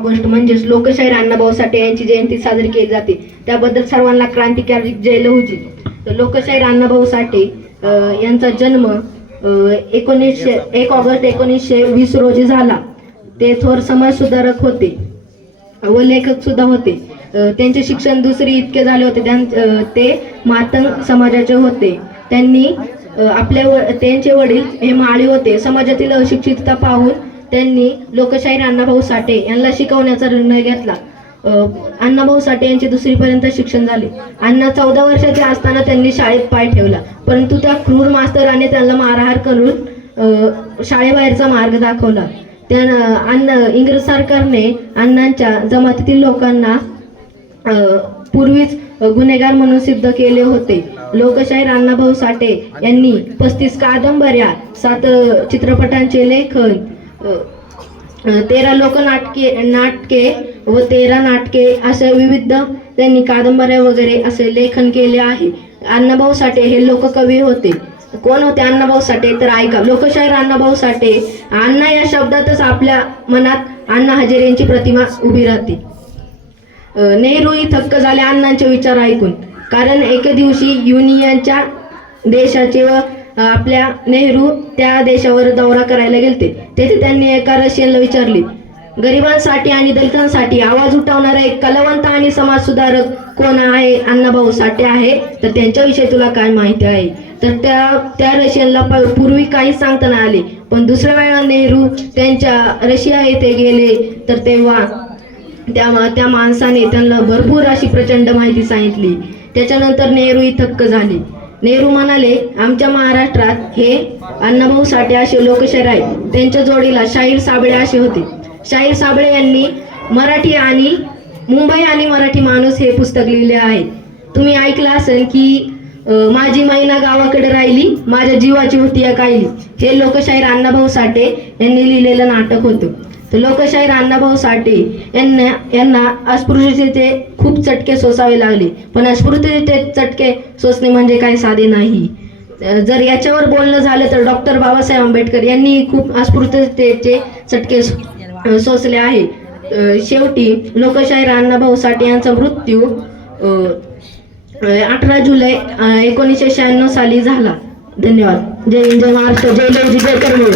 August म्हणजेच लोकशाहीर अण्णाभाऊ साठे यांची जयंती साजरी केली जाते. त्याबद्दल सर्वांना क्रांतिकारी जय लहुजी. तर लोकशाहीर अण्णाभाऊ साठे यांचा जन्म 1 ऑगस्ट 1920 रोजी झाला. ते थोर समाजसुधारक होते व लेखक सुद्धा होते. त्यांचे शिक्षण दुसरी इतके झाले होते. ते मातंग समाजाचे होते. त्यांनी त्यांचे वडील हे माळी होते. समाजातील अशिक्षितता पाहून त्यांनी लोकशाहीर अण्णाभाऊ साठे यांना शिकवण्याचा निर्णय घेतला. अण्णाभाऊ साठे यांचे दुसरीपर्यंत शिक्षण झाले. अण्णा 14 वर्षाचे असताना त्यांनी शाळेत पाय ठेवला, परंतु त्या क्रूर मास्तराने त्यांना मारहाण करून शाळेबाहेरचा मार्ग दाखवला. इंग्रज सरकारने अण्णांच्या जमातीतील लोकांना पूर्वीच गुन्हेगार म्हणून सिद्ध केले होते. लोकशाहीर अण्णाभाऊ साठे यांनी 35 कादंबऱ्या, 7 चित्रपटांचे लेखन, 13 नाटके व 13 नाटके असे विविध त्यांनी कादंबऱ्या वगैरे असे लेखन केले आहे. अण्णाभाऊ साठे हे लोककवी होते. कोण होते अण्णाभाऊ साठे? तर ऐका. लोकशाहीर अण्णाभाऊ साठे. अण्णा या शब्दातच आपल्या मनात अण्णा हजारे यांची प्रतिमा उभी राहते. नेहरूही थक्क झाले अण्णांचे विचार ऐकून, कारण एके दिवशी युनियनच्या देशाचे व आपल्या नेहरू त्या देशावर दौरा करायला गेलते. तेथे त्यांनी एका रशियनला विचारले, गरिबांसाठी आणि दलितांसाठी आवाज उठवणारा एक कलावंत आणि समाजसुधारक कोण आहे? अण्णाभाऊ साठे आहे. तर त्यांच्याविषयी तुला काय माहिती आहे? तर त्या रशियनला पूर्वी काही सांगता नाही आले. पण दुसऱ्या वेळेला नेहरू त्यांच्या रशिया येथे गेले, तर तेव्हा त्या माणसाने त्यांना भरपूर अशी प्रचंड माहिती सांगितली. त्याच्यानंतर नेहरूही थक्क झाले. नेहरू म्हणाले, आमच्या महाराष्ट्रात हे अण्णाभाऊ साठे असे लोकशाहीर आहेत. त्यांच्या जोडीला शाहीर साबळे असे होते. शाहीर साबळे यांनी मराठी आणि मुंबई आणि मराठी माणूस हे पुस्तक लिहिले आहे. तुम्ही ऐकलं असेल की माझी मैना गावाकडे राहिली, माझ्या जीवाची होती या कायली. हे लोकशाहीर अण्णाभाऊ साठे यांनी लिहिलेलं नाटक होतं. तर लोकशाहीर अण्णाभाऊ साठे यांना अस्पृश्यतेचे खूप चटके सोसावे लागले. पण अस्पृश्यतेचे चटके सोसणे म्हणजे काही साधे नाही. जर याच्यावर बोलणं झालं तर डॉक्टर बाबासाहेब आंबेडकर यांनी खूप अस्पृश्यतेचे चटके सोसले आहे. शेवटी लोकशाहीर अण्णाभाऊ साठे यांचा मृत्यू 18 जुलै 1996 साली झाला. धन्यवाद. जय हिंद, जय महाराष्ट्र, जय लहुजी, जय कर्मवीर.